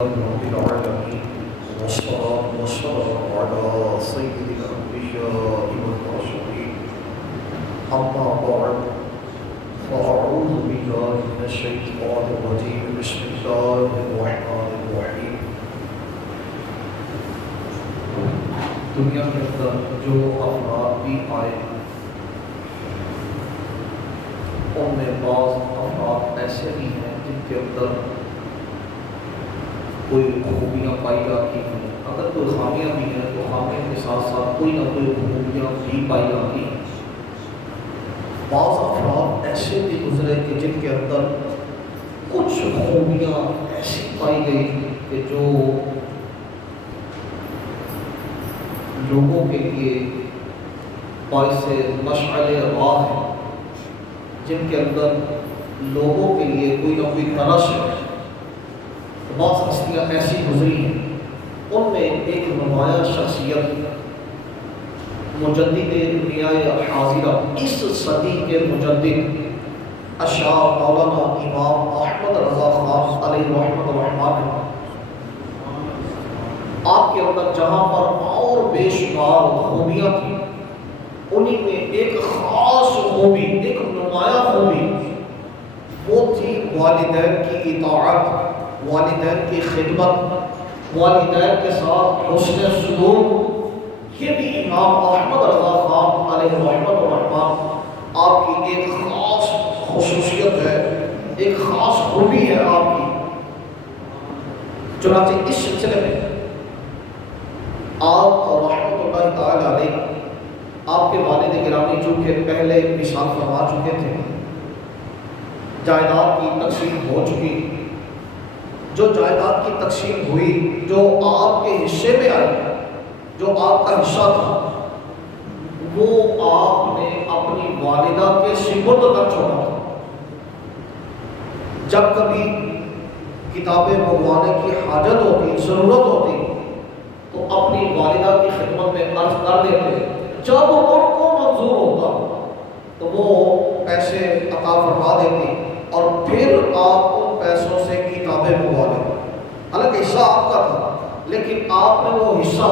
رب العالمين والصلاة والسلام على سيد الأنبياء والمرسلين أما بعد فأعوذ بالله من الشيطان الرجيم بسم الله الرحمن الرحيم دنیا کے اندر جو افراد بھی آئے ان میں بعض افراد ایسے بھی ہیں جن کے اندر کوئی خوبیاں پائی جاتی ہیں، اگر کوئی خامیاں بھی ہیں تو خامیاں کے ساتھ ساتھ کوئی نہ کوئی خوبیاں بھی پائی جاتی ہیں۔ بعض افراد ایسے بھی گزرے کہ جن کے اندر کچھ خوبیاں ایسی پائی گئی کہ جو لوگوں کے لیے باعث مشعل راہ ہے، جن کے اندر لوگوں کے لیے کوئی نہ کوئی ترس ہے۔ بعض ہستیاں ایسی گزری ہیں، ان میں ایک نمایاں شخصیت مجدد دنیا حاضرہ، اس صدی کے مجدد اشعار مولانا امام احمد رضا خان علیہ رحمۃ الرحمٰن ہے۔ آپ کے اندر جہاں پر اور بے شمار خوبیاں تھیں، انہی میں ایک خاص خوبی، ایک نمایاں خوبی وہ تھی والدین کی اطاعت، والدین کی خدمت، والدین کے ساتھ حسن سلوک۔ یہ بھی امام احمد رضا خان علیہ رحمۃ الرحمٰن آپ کی ایک خاص خصوصیت ہے، ایک خاص خوبی ہے آپ کی۔ چنانچہ اس سلسلے میں آپ رحمۃ اللہ تعالی علیہ، آپ کے والد گرامی چونکہ پہلے مثال فرما چکے تھے، جائیداد کی تقسیم ہو چکی، جو جائیداد کی تقسیم ہوئی، جو آپ کے حصے میں آئی، جو آپ کا حصہ تھا، وہ آپ نے اپنی والدہ کے سپرد کر چھوڑا تھا۔ جب کبھی کتابیں منگوانے کی حاجت ہوتی، ضرورت ہوتی، تو اپنی والدہ کی خدمت میں عرض کر دیتے۔ جب ان کو منظور ہوتا تو وہ پیسے عطا فرما دیتی اور پھر آپ ان پیسوں سے کتابیں منگوا لیتے۔ حالانکہ حصہ آپ کا تھا، لیکن آپ نے وہ حصہ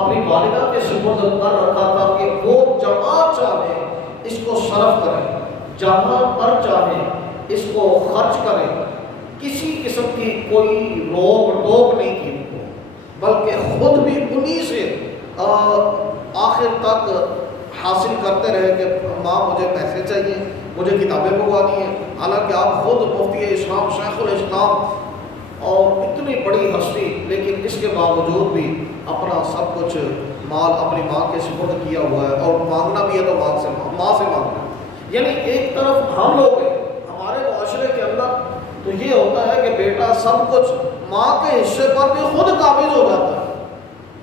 اپنی والدہ کے سپرد کر رکھا تھا کہ وہ جہاں چاہے اس کو صرف کریں، جہاں پر چاہے اس کو خرچ کریں، کسی قسم کی کوئی روک ٹوک نہیں کی ان کو، بلکہ خود بھی انہی سے آخر تک حاصل کرتے رہے کہ ماں مجھے پیسے چاہیے، مجھے کتابیں منگوانی ہیں۔ حالانکہ آپ خود مفتی اسلام، شیخ الاسلام اور اتنی بڑی ہستی، لیکن اس کے باوجود بھی اپنا سب کچھ مال اپنی ماں کے سپرد کیا ہوا ہے، اور مانگنا بھی ہے تو ماں سے مانگنا ہے۔ یعنی ایک طرف ہم لوگ ہیں، ہمارے معاشرے کے اندر تو یہ ہوتا ہے کہ بیٹا سب کچھ ماں کے حصے پر بھی خود قابض ہو جاتا ہے،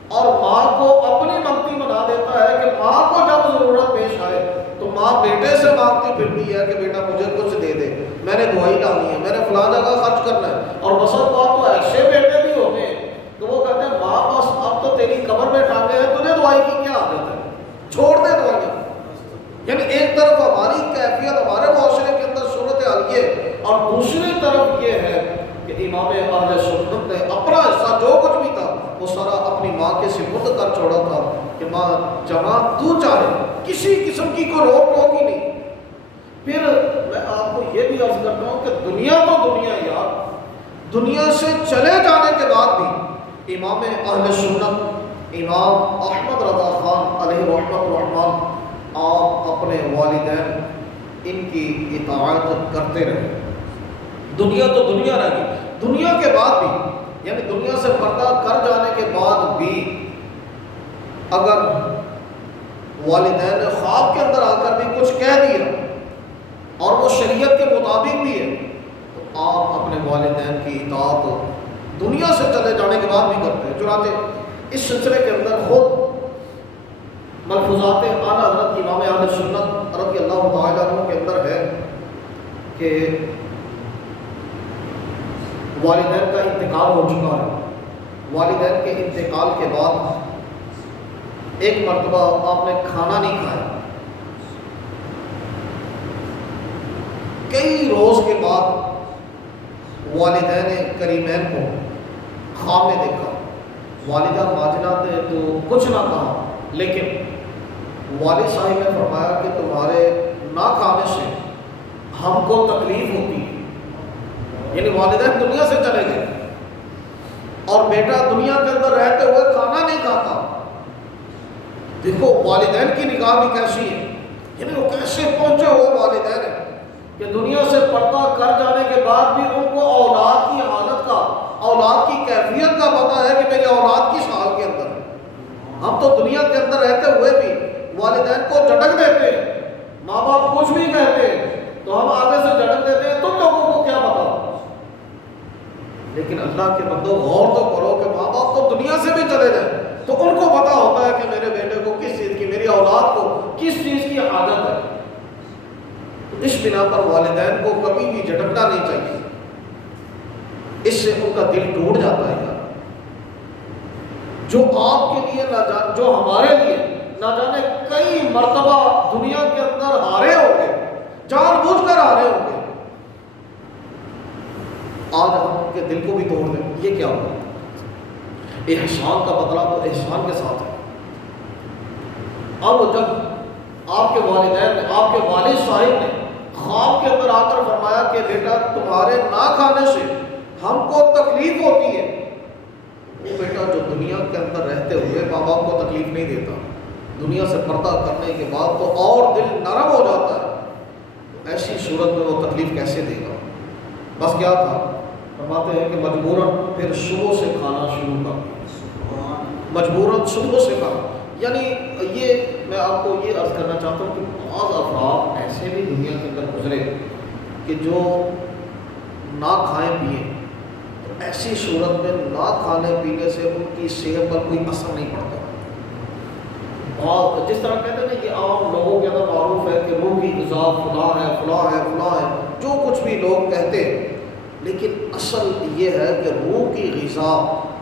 اور ماں کو اپنی منگتی بنا دیتا ہے کہ ماں کو جب ضرورت پیش آئے تو ماں بیٹے سے مانگتی پھرتی ہے کہ بیٹا مجھے کچھ دے دے، میں نے دوائی لانی ہے، میں نے فلاں جگہ خرچ کرنا ہے۔ اور بسر بات تو ایسے بیٹے بھی ہوتے ہیں تو وہ کہتے ہیں ماں بس اب تو تیری قبر میں ٹانگے ہیں، تجھے دوائی کی کیا عادت ہے، چھوڑ دے دوائیاں۔ یعنی ایک طرف ہماری کیفیت ہمارے معاشرے کے اندر صورت حال یہ، اور دوسری طرف یہ ہے کہ امام اہل سنت نے اپنا حصہ جو کچھ بھی تھا وہ سارا اپنی ماں کے سپرد کر چھوڑا تھا کہ ماں جہاں تو چاہے، کسی قسم کی کوئی روک ٹوک ہی نہیں۔ پھر میں آپ کو یہ بھی عرض کرتا ہوں کہ دنیا تو دنیا یار، دنیا سے چلے جانے کے بعد بھی امام اہل سنت امام احمد رضا خان علیہ رحمۃ الرحمٰن آپ اپنے والدین ان کی اطاعت کرتے رہے۔ دنیا تو دنیا رہی، دنیا کے بعد بھی، یعنی دنیا سے پردہ کر جانے کے بعد بھی اگر والدین نے خواب کے اندر آ کر بھی کچھ کہہ دیا اور وہ شریعت کے مطابق بھی ہے تو آپ اپنے والدین کی اطاعت دنیا سے چلے جانے کے بعد بھی کرتے ہیں۔ چنانچہ اس سلسلے کے اندر خود ملفوظات اعلیٰ حضرت امام اہل سنت رضی اللہ تعالیٰ عنہ کے اندر ہے کہ والدین کا انتقال ہو چکا ہے، والدین کے انتقال کے بعد ایک مرتبہ آپ نے کھانا نہیں کھایا، کئی روز کے بعد والدین کریمین کو خواب میں دیکھا، والدہ ماجدہ نے تو کچھ نہ کہا، لیکن والد صاحب نے فرمایا کہ تمہارے نہ کھانے سے ہم کو تکلیف ہوتی ہے، یعنی والدین دنیا سے چلے گئے اور بیٹا دنیا کے اندر رہتے ہوئے کھانا نہیں کھاتا۔ دیکھو والدین کی نگاہ بھی کیسی ہے، یعنی وہ کیسے پہنچے ہوئے والدین ہیں کہ دنیا سے پردہ کر جانے کے بعد بھی ان کو اولاد کی حالت کا، اولاد کی کیفیت کا پتہ ہے کہ میری اولاد کس حال کے اندر ہے۔ ہم تو دنیا کے اندر رہتے ہوئے بھی والدین کو جھٹک دیتے ہیں، ماں باپ کچھ بھی کہتے ہیں تو ہم آگے سے جھٹک دیتے ہیں، تم لوگوں کو کیا پتا۔ لیکن اللہ کے بندو غور تو کرو کہ ماں باپ تو دنیا سے بھی چلے جائیں تو ان کو پتا ہوتا ہے کہ میرے بیٹے کو کس چیز کی، میری اولاد کو کس چیز کی حاجت ہے۔ تو اس بنا پر والدین کو کبھی بھی جھٹکنا نہیں چاہیے، اس سے ان کا دل ٹوٹ جاتا ہے۔ جو آپ کے لیے نہ جانے، جو ہمارے لیے نہ جانے کئی مرتبہ دنیا کے اندر ہارے ہو گئے، جان بوجھ کر ہارے ہو گئے، آج ہم ان کے دل کو بھی توڑ دیں، یہ کیا ہوگا؟ احسان کا بدلہ تو احسان کے ساتھ ہے۔ اب جب آپ کے والدین نے، آپ کے والد صاحب نے خواب کے اندر آ کر فرمایا کہ بیٹا تمہارے نہ کھانے سے ہم کو تکلیف ہوتی ہے، وہ بیٹا جو دنیا کے اندر رہتے ہوئے ماں باپ کو تکلیف نہیں دیتا، دنیا سے پردہ کرنے کے بعد تو اور دل نرم ہو جاتا ہے، تو ایسی صورت میں وہ تکلیف کیسے دے گا؟ بس کیا تھا، فرماتے ہیں کہ مجبوراً پھر صبح سے کھانا شروع کر دیا، مجبوراً صبح سے کھانا۔ یعنی یہ میں آپ کو یہ عرض کرنا چاہتا ہوں کہ بعض افراد ایسے بھی دنیا کے اندر گزرے کہ جو نہ کھائیں پئیں، تو ایسی صورت میں نہ کھانے پینے سے ان کی صحت پر کوئی اثر نہیں پڑتا۔ اور جس طرح کہتے ہیں نا کہ عام لوگوں کے اندر معروف ہے کہ روح کی غذا فلاں ہے فلاں ہے فلاں ہے، جو کچھ بھی لوگ کہتے ہیں، لیکن اصل یہ ہے کہ روح کی غذا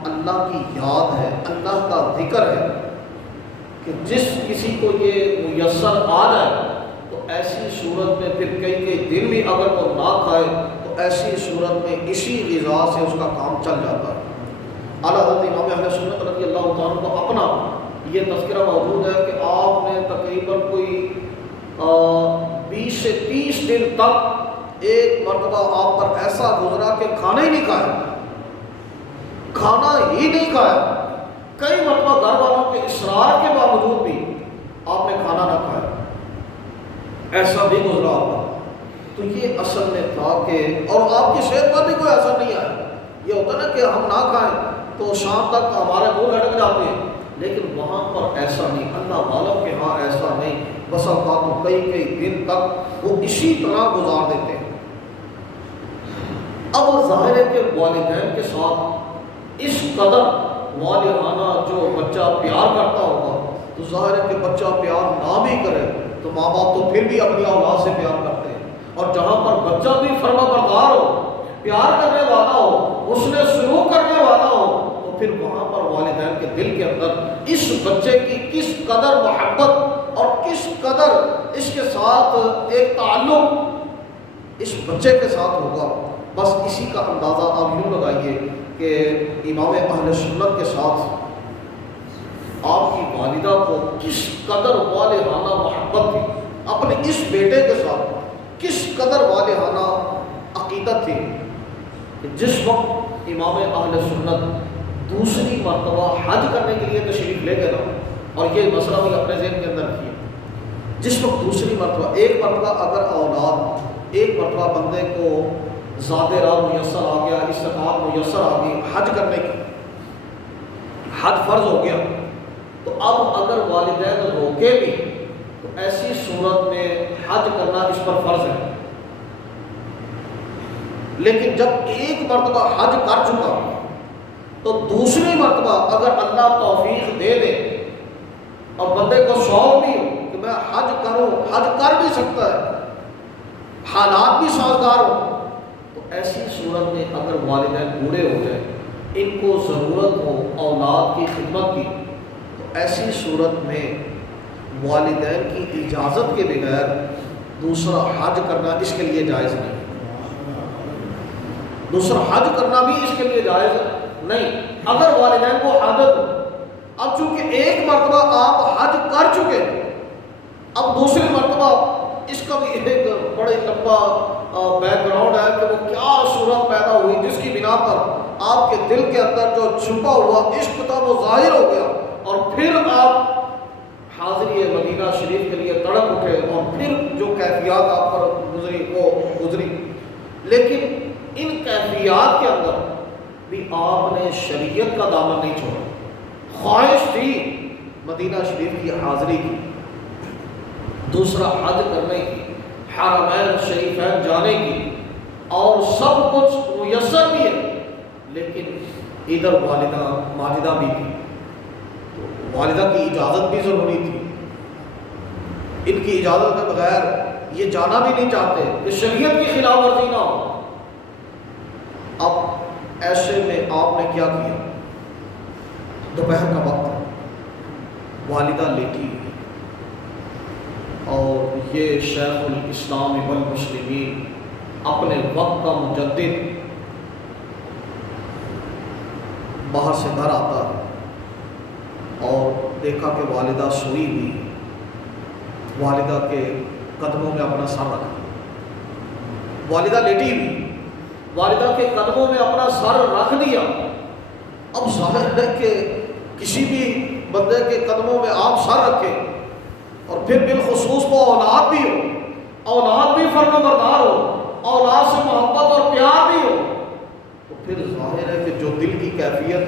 اللہ کی یاد ہے، اللہ کا ذکر ہے، کہ جس کسی کو یہ میسر آ جائے تو ایسی صورت میں پھر کئی دن بھی اگر وہ نہ کھائے تو ایسی صورت میں اسی غذا سے اس کا کام چل جاتا ہے۔ اعلیٰ حضرت امام اہل سنت رضی اللہ تعالیٰ کو اپنا یہ تذکرہ موجود ہے کہ آپ نے تقریباً کوئی 20 سے 30 دن تک ایک مرتبہ آپ پر ایسا گزرا کہ کھانا ہی نہیں کھایا، کھانا ہی نہیں کھایا، کئی مرتبہ گھر والوں کے اصرار کے باوجود بھی آپ نے کھانا نہ کھایا، ایسا بھی گزرا آپ پر۔ تو یہ اصل میں تھا کہ، اور آپ کی صحت پر بھی کوئی اثر نہیں آیا۔ یہ ہوتا نا کہ ہم نہ کھائیں تو شام تک ہمارے منہ لٹک جاتے ہیں، لیکن وہاں پر ایسا نہیں، اللہ والوں کے ہاں ایسا نہیں، بس اوقات کئی دن تک وہ اسی طرح گزار دیتے ہیں۔ اب ظاہر ہے کہ والدین کے ساتھ اس قدر والدانہ جو بچہ پیار کرتا ہوگا، تو ظاہر ہے کہ بچہ پیار نہ بھی کرے تو ماں باپ تو پھر بھی اپنی اولاد سے پیار کرتے ہیں، اور جہاں پر بچہ بھی فرما بردار ہو، پیار کرنے والا ہو، اس نے سلوک کرنے والا ہو، تو پھر وہاں پر والدین کے دل کے اندر اس بچے کی کس قدر محبت اور کس قدر اس کے ساتھ ایک تعلق اس بچے کے ساتھ ہوگا۔ بس اسی کا اندازہ آپ یوں لگائیے کہ امام اہل سنت کے ساتھ آپ کی والدہ کو کس قدر والدانہ محبت تھی، اپنے اس بیٹے کے ساتھ کس قدر والدانہ عقیدت تھی، کہ جس وقت امام اہل سنت دوسری مرتبہ حج کرنے کے لیے تشریف لے گئے نا، اور یہ مسئلہ بھی اپنے ذہن کے اندر کیا، جس وقت دوسری مرتبہ، ایک مرتبہ اگر اولاد، ایک مرتبہ بندے کو ذات راہ میسر آ گیا، استطاعت میسر آ گئی حج کرنے کی، حج فرض ہو گیا، تو اب اگر والدین روکے بھی تو ایسی صورت میں حج کرنا اس پر فرض ہے۔ لیکن جب ایک مرتبہ حج کر چکا تو دوسری مرتبہ اگر اللہ توفیق دے دے اور بندے کو شوق بھی ہو کہ میں حج کروں، حج کر بھی سکتا ہے، حالات بھی سازگار ہو، تو ایسی صورت میں اگر والدین بوڑھے ہو جائیں، ان کو ضرورت ہو اولاد کی خدمت کی، تو ایسی صورت میں والدین کی اجازت کے بغیر دوسرا حج کرنا اس کے لیے جائز نہیں، دوسرا حج کرنا بھی اس کے لیے جائز نہیں اگر والدین کو عادت ہو، اب چونکہ ایک مرتبہ آپ حج کر چکے، اب دوسری مرتبہ اس کا بھی ایک بڑے لمبا بیک گراؤنڈ ہے کہ وہ کیا صورت پیدا ہوئی جس کی بنا پر آپ کے دل کے اندر جو چھپا ہوا عشق تھا وہ ظاہر ہو گیا، اور پھر آپ حاضری مدینہ شریف کے لیے تڑپ اٹھے، اور پھر جو کیفیات آپ پر گزری وہ گزری۔ لیکن ان کیفیات کے اندر بھی آپ نے شریعت کا دامن نہیں چھوڑا۔ خواہش تھی مدینہ شریف کی حاضری کی، دوسرا حج کرنے کی، حرمین شریفین جانے کی، اور سب کچھ میسر بھی ہے، لیکن ادھر والدہ ماجدہ بھی تھی، تو والدہ کی اجازت بھی ضروری تھی۔ ان کی اجازت کے بغیر یہ جانا بھی نہیں چاہتے کہ شریعت کی خلاف ورزی نہ ہو۔ اب ایسے میں آپ نے کیا کیا؟ دوپہر کا وقت ہے، والدہ لیٹی ہوئی، اور یہ شیخ الاسلام والمسلمین اپنے وقت کا مجدد باہر سے گھر آتا ہے اور دیکھا کہ والدہ سوئی ہوئی، والدہ کے قدموں میں اپنا سر رکھا، والدہ لیٹی ہوئی، والدہ کے قدموں میں اپنا سر رکھ دیا۔ اب ظاہر ہے کہ کسی بھی بندے کے قدموں میں آپ سر رکھیں، اور پھر بالخصوص وہ اولاد بھی ہو، اولاد بھی فرما بردار ہو، اولاد سے محبت اور پیار بھی ہو، تو پھر ظاہر ہے کہ جو دل کی کیفیت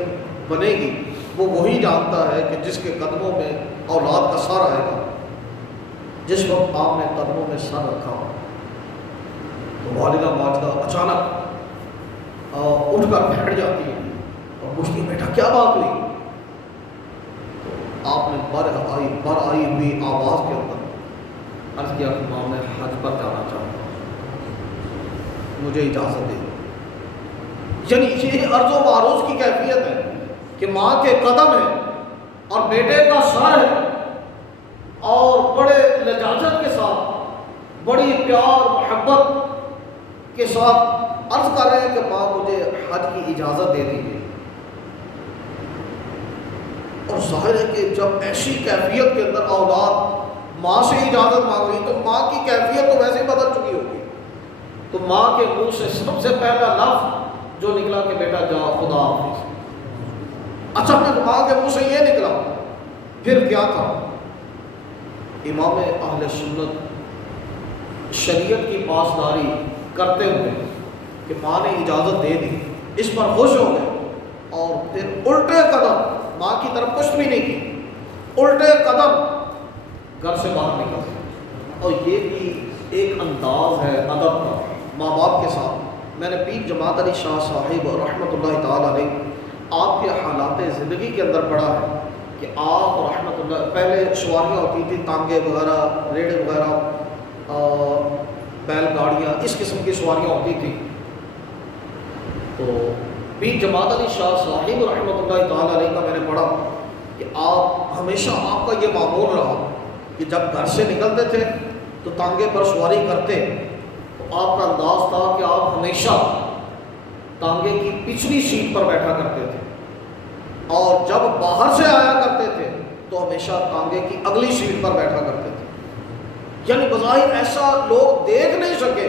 بنے گی وہ وہی جانتا ہے کہ جس کے قدموں میں اولاد کا سر آئے گا۔ جس وقت آپ نے قدموں میں سر رکھا تو والدہ ماجدہ اچانک اٹھ کر بیٹھ جاتی ہے اور پوچھتی ہے بیٹا کیا بات ہوئی؟ تو آپ نے بر آئی ہوئی آواز کے اندر عرض کیا کہ ماں میں حج پر جانا چاہتا ہوں، مجھے اجازت دے۔ یعنی یہ عرض و معروض کی کیفیت ہے کہ ماں کے قدم ہے اور بیٹے کا سر ہے، اور بڑے لجاجت کے ساتھ، بڑی پیار محبت کے ساتھ عرض کر رہے ہیں کہ ماں مجھے حج کی اجازت دے دیجیے۔ اور ظاہر ہے کہ جب ایسی کیفیت کے اندر اولاد ماں سے اجازت مانگ رہی تو ماں کی کیفیت تو ویسے ہی بدل چکی ہوگی، تو ماں کے منہ سے سب سے پہلا لفظ جو نکلا کہ بیٹا جا خدا حافظ۔ اچانک ماں کے منہ سے یہ نکلا، پھر کیا تھا؟ امام اہل سنت شریعت کی پاسداری کرتے ہوئے کہ ماں نے اجازت دے دی، اس پر خوش ہو گئے، اور پھر الٹے قدم ماں کی طرف پشت بھی نہیں کی، الٹے قدم گھر سے باہر نکل گئے۔ اور یہ بھی ایک انداز ہے ادب کا ماں باپ کے ساتھ۔ میں نے پیر جماعت علی شاہ صاحب رحمۃ اللہ تعالیٰ علیہ آپ کے حالات زندگی کے اندر پڑھا ہے کہ آپ رحمۃ اللہ پہلے سواریاں ہوتی تھی، تانگے وغیرہ، ریڑے وغیرہ، بیل گاڑیاں، اس قسم کی سواریاں ہوتی تھیں۔ تو پیر جماعت علی شاہ صاحب رحمۃ اللہ تعالیٰ علیہ کا میں نے پڑھا کہ آپ ہمیشہ آپ کا یہ معمول رہا کہ جب گھر سے نکلتے تھے تو تانگے پر سواری کرتے تو آپ کا انداز تھا کہ آپ ہمیشہ تانگے کی پچھلی سیٹ پر بیٹھا کرتے تھے، اور جب باہر سے آیا کرتے تھے تو ہمیشہ تانگے کی اگلی سیٹ پر بیٹھا کرتے تھے۔ یعنی بظاہر ایسا لوگ دیکھ نہیں سکے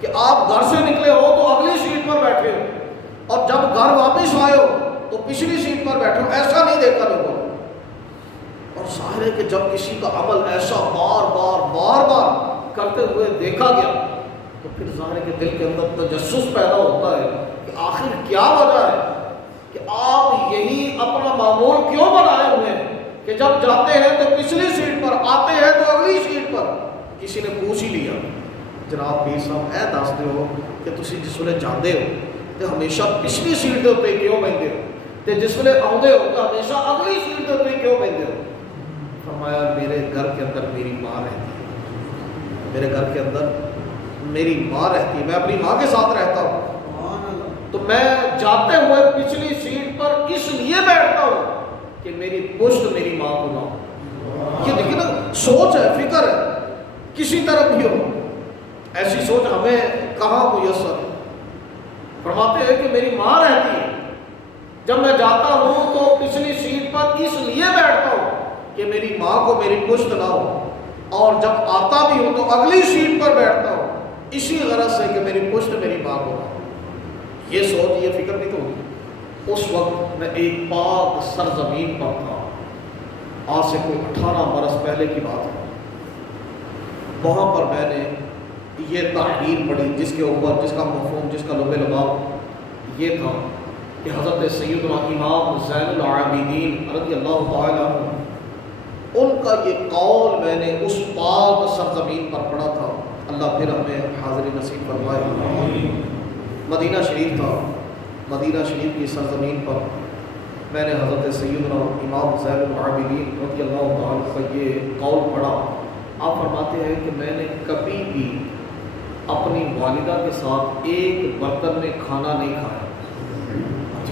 کہ آپ گھر سے نکلے ہو تو اگلی سیٹ پر بیٹھے ہو، اور جب گھر واپس آئے ہو تو پچھلی سیٹ پر بیٹھے ہو، ایسا نہیں دیکھا لوگوں نے۔ اور ظاہر ہے کہ جب کسی کا عمل ایسا بار بار کرتے ہوئے دیکھا گیا تو پھر ظاہر ہے کہ دل کے اندر تجسس پیدا ہوتا ہے کہ آخر کیا وجہ ہے کہ آپ یہی اپنا معمول کیوں بنائے ہوئے ہیں کہ جب جاتے ہیں تو پچھلی سیٹ پر، آتے ہیں تو اگلی سیٹ پر۔ کسی نے پوچھ ہی لیا جناب پیر صاحب اے دستے ہو کہ تسی جس ویلے جاندے ہو تو ہمیشہ پچھلی سیٹ دے اتنے کیوں بہندے ہو، تے جس ویلے آؤندے ہو تو ہمیشہ اگلی سیٹ دے اتنے کیوں بہندے ہو؟ فرمایا میرے گھر کے اندر میری ماں رہتی ہے، میرے گھر کے اندر میری ماں رہتی ہے، میں اپنی ماں کے ساتھ رہتا ہوں، تو میں جاتے ہوئے پچھلی سیٹ پر اس لیے بیٹھتا ہوں کہ میری پشت میری ماں کو نہ ہو۔ یہ دیکھیں نا، سوچ ہے، فکر ہے، کسی طرف بھی ہو، ایسی سوچ ہمیں کہاں میسر ہے۔ فرماتے ہیں کہ میری ماں رہتی ہے، جب میں جاتا ہوں تو پچھلی سیٹ پر اس لیے بیٹھتا ہوں کہ میری ماں کو میری پشت نہ ہو، اور جب آتا بھی ہوں تو اگلی سیٹ پر بیٹھتا ہوں اسی غرض سے کہ میری پشت میری ماں کو نہ ہو۔ یہ سوچ، یہ فکر نہیں تو ہوگی۔ اس وقت میں ایک پاک سرزمین پر تھا، آج سے کوئی 18 برس پہلے کی بات ہے۔ وہاں پر میں نے یہ تحریر پڑھی جس کے اوپر، جس کا مفہوم، جس کا لب لباب یہ تھا کہ حضرت سیدنا امام زین العابدین رضی اللہ تعالیٰ عنہ، ان کا یہ قول میں نے اس پاک سرزمین پر پڑھا تھا۔ اللہ پھر ہمیں حاضری نصیب فرمائے۔ مدینہ شریف تھا، مدینہ شریف کی سرزمین پر میں نے حضرت سیدنا امام زین العابدین رضی اللہ تعالیٰ کا یہ قول پڑھا۔ آپ فرماتے ہیں کہ میں نے کبھی بھی اپنی والدہ کے ساتھ ایک برتن میں کھانا نہیں کھایا۔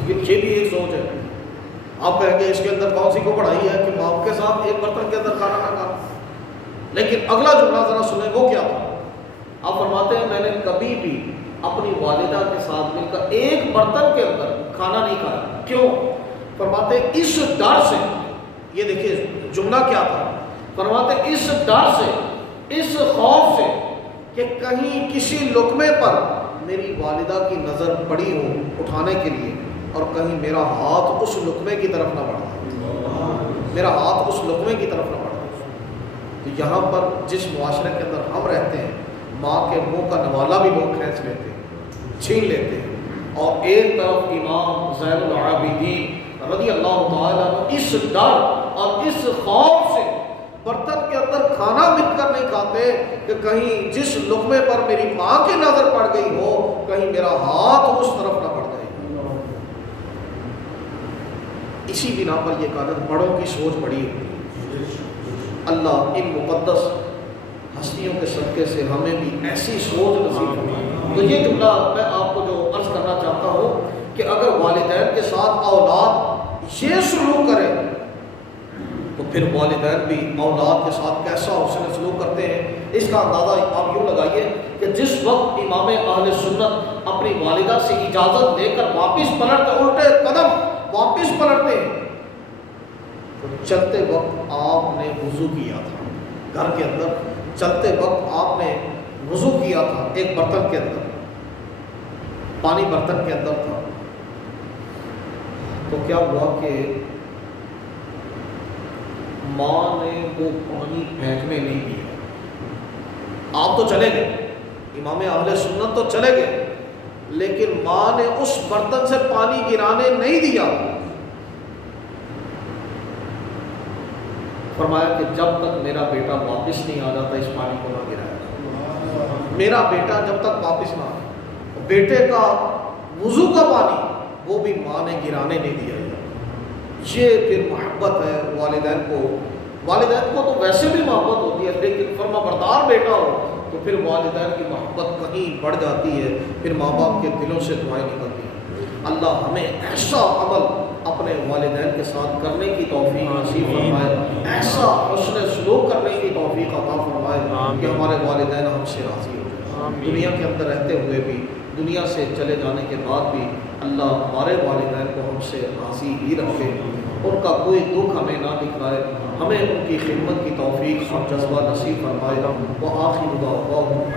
یہ بھی ایک سوچ ہے۔ آپ کہیں گے اس کے اندر کون سی کو پڑھائی ہے کہ باپ کے ساتھ ایک برتن کے اندر کھانا نہ کھانا، لیکن اگلا جملہ ذرا سنیں وہ کیا تھا۔ آپ فرماتے ہیں میں نے کبھی بھی اپنی والدہ کے ساتھ مل کر ایک برتن کے اندر کھانا نہیں کھایا۔ کیوں؟ فرماتے ہیں اس ڈر سے، یہ دیکھیے جملہ کیا تھا، فرماتے ہیں اس ڈر سے، اس خوف سے کہ کہیں کسی لقمے پر میری والدہ کی نظر پڑی ہو اٹھانے کے لیے، اور کہیں میرا ہاتھ اس لقمے کی طرف نہ بڑھا، میرا ہاتھ اس لقمے کی طرف نہ بڑھا۔ تو یہاں پر جس معاشرے کے اندر ہم رہتے ہیں، ماں کے منہ کا نوالا بھی لوگ کھینچ لیتے ہیں، چھین لیتے ہیں، اور ایک طرف امام زین العابدین رضی اللہ تعالیٰ عنہ اس ڈر اور اس خوف سے برتن کے اندر کھانا مل کر نہیں کھاتے کہ کہیں جس لقمے پر میری ماں کی نظر پڑ گئی ہو، کہیں میرا ہاتھ اس طرف نہ بڑھ جائے۔ اسی بنا پر یہ کہا کہ بڑوں کی سوچ بڑی ہوتی ہے۔ اللہ ان مقدس ہستیوں کے صدقے سے ہمیں بھی ایسی سوچ نصیب فرمائے۔ تو یہ جملہ میں آپ کو جو عرض کرنا چاہتا ہوں کہ اگر والدین کے ساتھ اولاد یہ سلوک کرے تو پھر والدین بھی اولاد کے ساتھ کیسا حسن سلوک کرتے ہیں، اس کا اندازہ آپ یوں لگائیے کہ جس وقت امام اہل سنت اپنی والدہ سے اجازت لے کر واپس پلٹتے، الٹے قدم واپس پلٹتے ہیں، تو چلتے وقت آپ نے وضو کیا تھا، گھر کے اندر چلتے وقت آپ نے وضو کیا تھا، ایک برتن کے اندر پانی برتن کے اندر تھا، تو کیا ہوا کہ ماں نے وہ پانی پھینکنے نہیں دیا۔ آپ تو چلے گئے، امام اہل سنت تو چلے گئے، لیکن ماں نے اس برتن سے پانی گرانے نہیں دیا۔ فرمایا کہ جب تک میرا بیٹا واپس نہیں آ جاتا اس پانی کو نہ گرایا۔ میرا بیٹا جب تک واپس نہ آیا، بیٹے کا وضو کا پانی وہ بھی ماں نے گرانے نہیں دیا۔ یہ پھر محبت ہے والدین کو۔ والدین کو تو ویسے بھی محبت ہوتی ہے، لیکن فرما بردار بیٹا ہو تو پھر والدین کی محبت کہیں بڑھ جاتی ہے، پھر ماں باپ کے دلوں سے دعائیں نکلتی ہیں۔ اللہ ہمیں ایسا عمل اپنے والدین کے ساتھ کرنے کی توفیق نصیب فرمائے، ایسا حسن سلوک کرنے کی توفیق عطا فرمائے کہ ہمارے والدین ہم سے راضی ہو جائیں۔ دنیا کے اندر رہتے ہوئے بھی، دنیا سے چلے جانے کے بعد بھی اللہ ہمارے والدین کو ہم سے راضی ہی رکھے، ان کا کوئی دکھ ہمیں نہ دکھائے، ہمیں ان کی خدمت کی توفیق اور جذبہ نصیب فرمائے۔ وآخر دعواہم